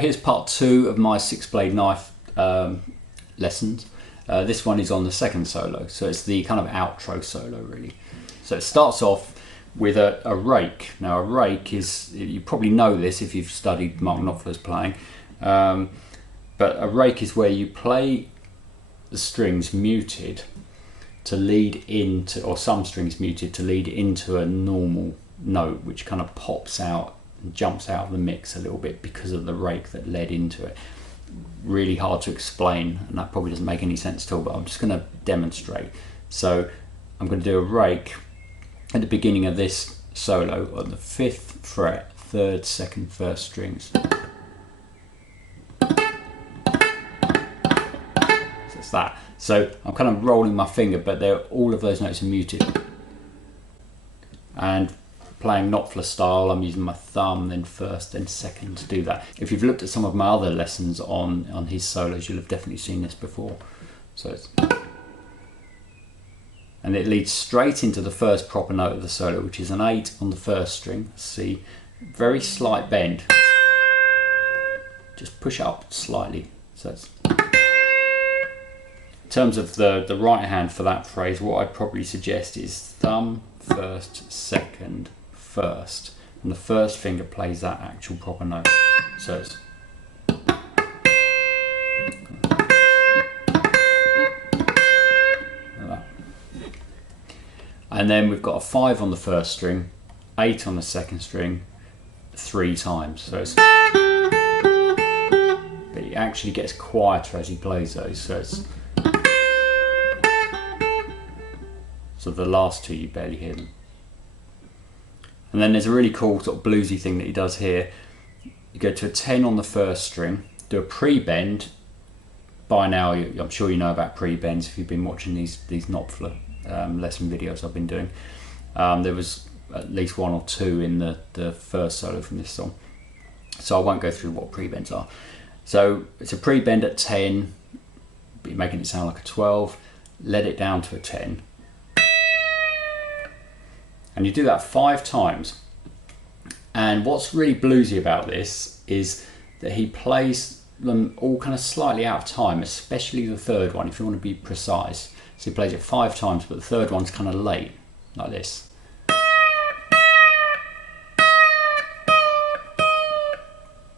here's part 2 of my 6-blade knife lessons. This one is on the second solo, so it's the kind of outro solo really. So it starts off with a rake. Now a rake is, you probably know this if you've studied Mark Knopfler's playing, but a rake is where you play the strings muted to lead into, or some strings muted to lead into a normal note, which kind of pops out and jumps out of the mix a little bit because of the rake that led into it. Really hard to explain, and that probably doesn't make any sense at all, but I'm just going to demonstrate. So I'm going to do a rake at the beginning of this solo on the 5th fret, 3rd, 2nd, 1st strings. So it's that. So I'm kind of rolling my finger, but all of those notes are muted. And playing Knopfler style, I'm using my thumb, then 1st, then 2nd to do that. If you've looked at some of my other lessons on his solos, you'll have definitely seen this before. So it's, and it leads straight into the first proper note of the solo, which is an 8 on the 1st string, C, very slight bend. Just push up slightly. So it's, in terms of the right hand for that phrase, what I'd probably suggest is thumb, 1st, 2nd, 1st, and the 1st finger plays that actual proper note. So it's, and then we've got a 5 on the 1st string, 8 on the 2nd string, 3 times. So it's, but it actually gets quieter as he plays those. So it's, so the last 2 you barely hear them. And then there's a really cool sort of bluesy thing that he does here. You go to a 10 on the 1st string, do a pre-bend. By now, I'm sure you know about pre-bends if you've been watching these Knopfler lesson videos I've been doing. There was at least 1 or 2 in the first solo from this song, so I won't go through what pre-bends are. So it's a pre-bend at 10, but you're making it sound like a 12, let it down to a 10, and you do that 5 times. And what's really bluesy about this is that he plays them all kind of slightly out of time, especially the 3rd one, if you want to be precise. So he plays it 5 times, but the 3rd one's kind of late, like this.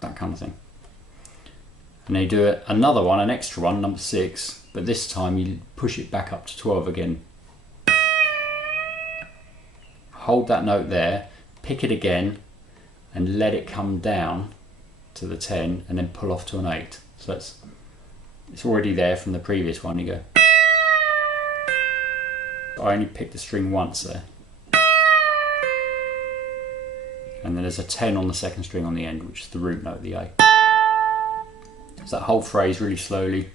That kind of thing. And then you do another one, an extra one, number 6, but this time you push it back up to 12 again. Hold that note there, pick it again, and let it come down to the 10, and then pull off to an 8. So it's already there from the previous one. You go, I only picked the string once there, and then there's a 10 on the 2nd string on the end, which is the root note, the A. So that whole phrase really slowly.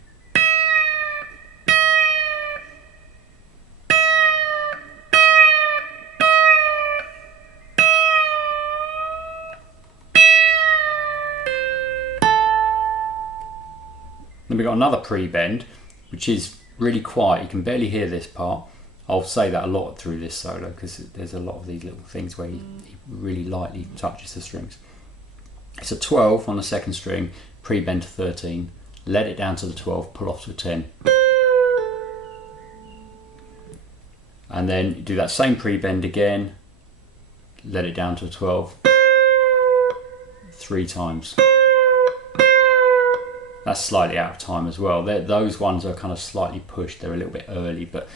Then we've got another pre-bend, which is really quiet. You can barely hear this part. I'll say that a lot through this solo because there's a lot of these little things where he really lightly touches the strings. It's a 12 on the 2nd string, pre-bend to 13, let it down to the 12, pull off to a 10. And then you do that same pre-bend again, let it down to a 12, 3 times. That's slightly out of time as well. Those ones are kind of slightly pushed. They're a little bit early, but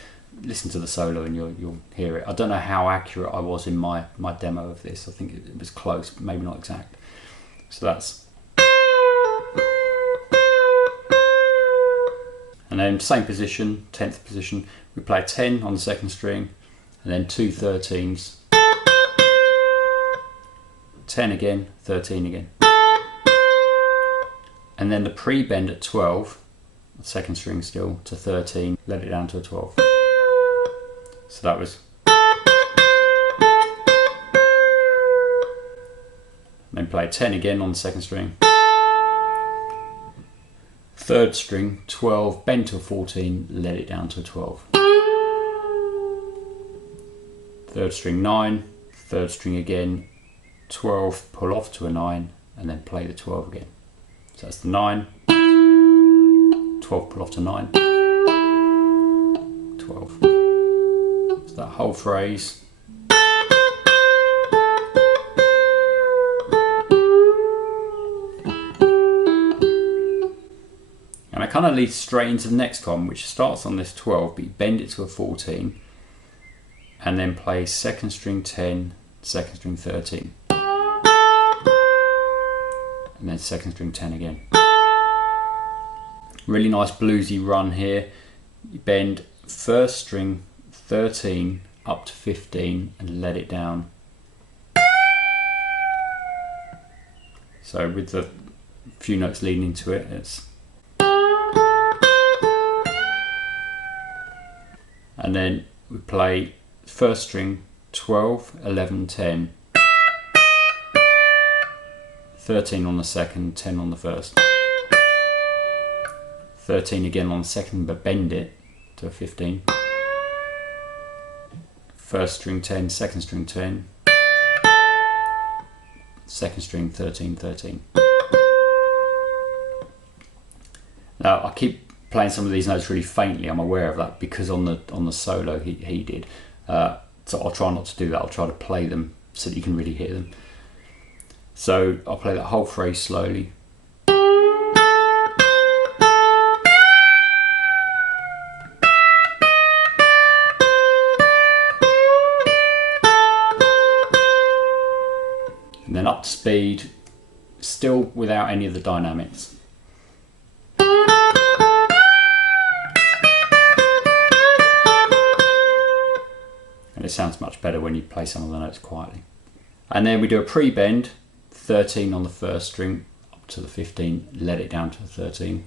listen to the solo and you'll hear it. I don't know how accurate I was in my demo of this. I think it was close, but maybe not exact. So that's... And then same position, 10th position. We play a 10 on the 2nd string, and then 2 13s. 10 again, 13 again. And then the pre-bend at 12, the 2nd string still, to 13, let it down to a 12. So that was... And then play 10 again on the 2nd string. 3rd string, 12, bend to a 14, let it down to a 12. 3rd string 9, 3rd string again, 12, pull off to a 9, and then play the 12 again. So that's the 9, 12 pull off to 9, 12. So that whole phrase. And it kind of leads straight into the next one, which starts on this 12, but you bend it to a 14, and then play second string 10, second string 13, and then second string 10 again. Really nice bluesy run here. You bend first string 13 up to 15 and let it down. So with the few notes leading into it, it's, and then we play first string 12, 11, 10, 13 on the second, 10 on the first, 13 again on the second, but bend it to a 15, first string 10, second string 10, second string 13, 13. Now I keep playing some of these notes really faintly, I'm aware of that, because on the solo he did. So I'll try not to do that, I'll try to play them so that you can really hear them. So I'll play that whole phrase slowly. And then up to speed, still without any of the dynamics. And it sounds much better when you play some of the notes quietly. And then we do a pre-bend, 13 on the first string up to the 15, let it down to the 13.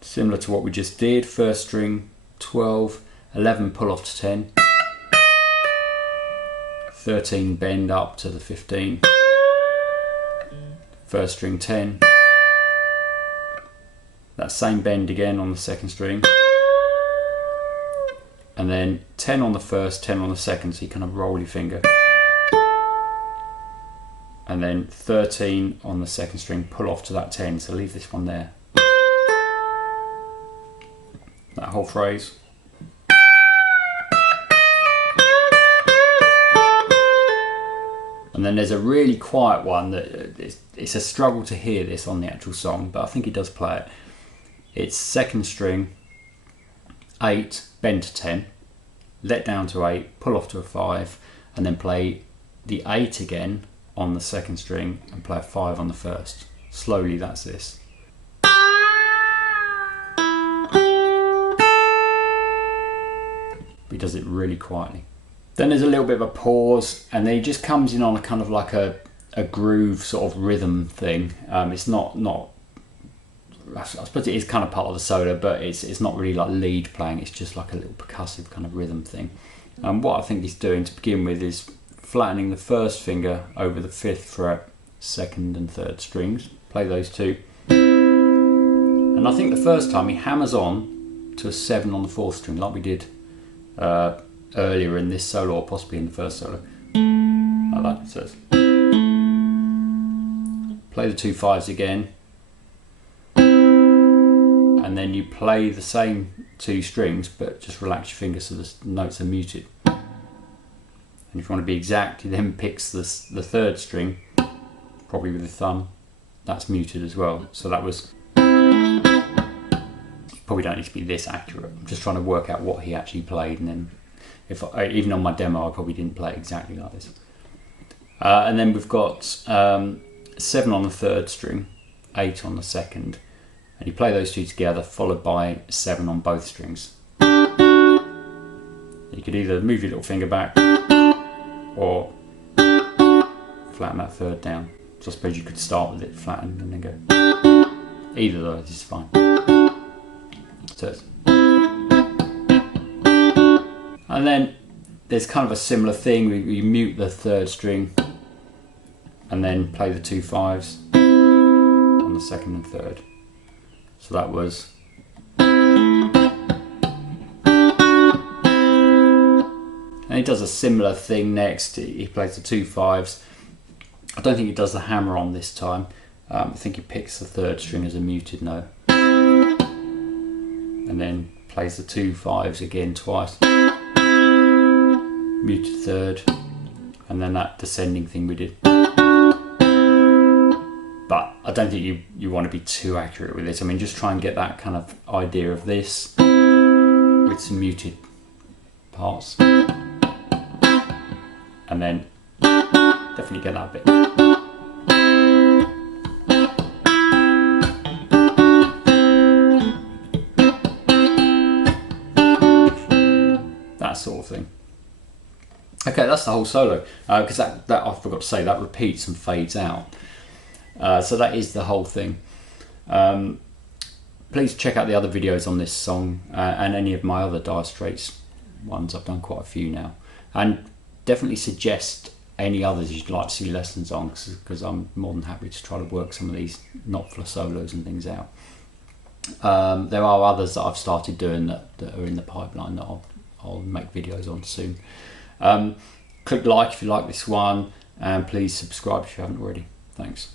Similar to what we just did, first string 12, 11 pull off to 10, 13 bend up to the 15, first string 10, that same bend again on the second string, and then 10 on the first, 10 on the second, so you kind of roll your finger, and then 13 on the second string, pull off to that 10, so leave this one there. That whole phrase. And then there's a really quiet one that it's a struggle to hear this on the actual song, but I think he does play it. It's second string 8, bend to 10, let down to 8, pull off to a 5, and then play the 8 again on the second string and play a 5 on the first. Slowly, that's this. He does it really quietly. Then there's a little bit of a pause, and then he just comes in on a kind of like a groove sort of rhythm thing. It's not I suppose it is kind of part of the solo, but it's not really like lead playing, it's just like a little percussive kind of rhythm thing. What I think he's doing to begin with is flattening the first finger over the 5th fret, 2nd and 3rd strings. Play those two. And I think the first time he hammers on to a 7 on the 4th string, like we did earlier in this solo, or possibly in the first solo. Like that. So play the 2 5s again. And then you play the same 2 strings, but just relax your fingers so the notes are muted. And if you want to be exact, he then picks the 3rd string, probably with the thumb, that's muted as well. So that was, probably don't need to be this accurate. I'm just trying to work out what he actually played, and then even on my demo I probably didn't play it exactly like this. And then we've got 7 on the 3rd string, 8 on the 2nd, and you play those two together, followed by 7 on both strings. You could either move your little finger back or flatten that 3rd down. So I suppose you could start with it flattened and then go. Either of those is fine. So and then there's kind of a similar thing. We mute the 3rd string and then play the 2 5s on the 2nd and 3rd. So that was. And he does a similar thing next. He plays the 2 5s I don't think it does the hammer on this time. I think it picks the third string as a muted note, and then plays the 2 5s again twice, muted third, and then that descending thing we did. But I don't think you want to be too accurate with this. I mean, just try and get that kind of idea of this with some muted parts, and then definitely get that bit. That sort of thing. Okay, that's the whole solo, because that I forgot to say, that repeats and fades out. So that is the whole thing. Please check out the other videos on this song and any of my other Dire Straits ones. I've done quite a few now, and definitely suggest any others you'd like to see lessons on, because I'm more than happy to try to work some of these Knopfler solos and things out. There are others that I've started doing that are in the pipeline that I'll make videos on soon. Click like if you like this one, and please subscribe if you haven't already. Thanks.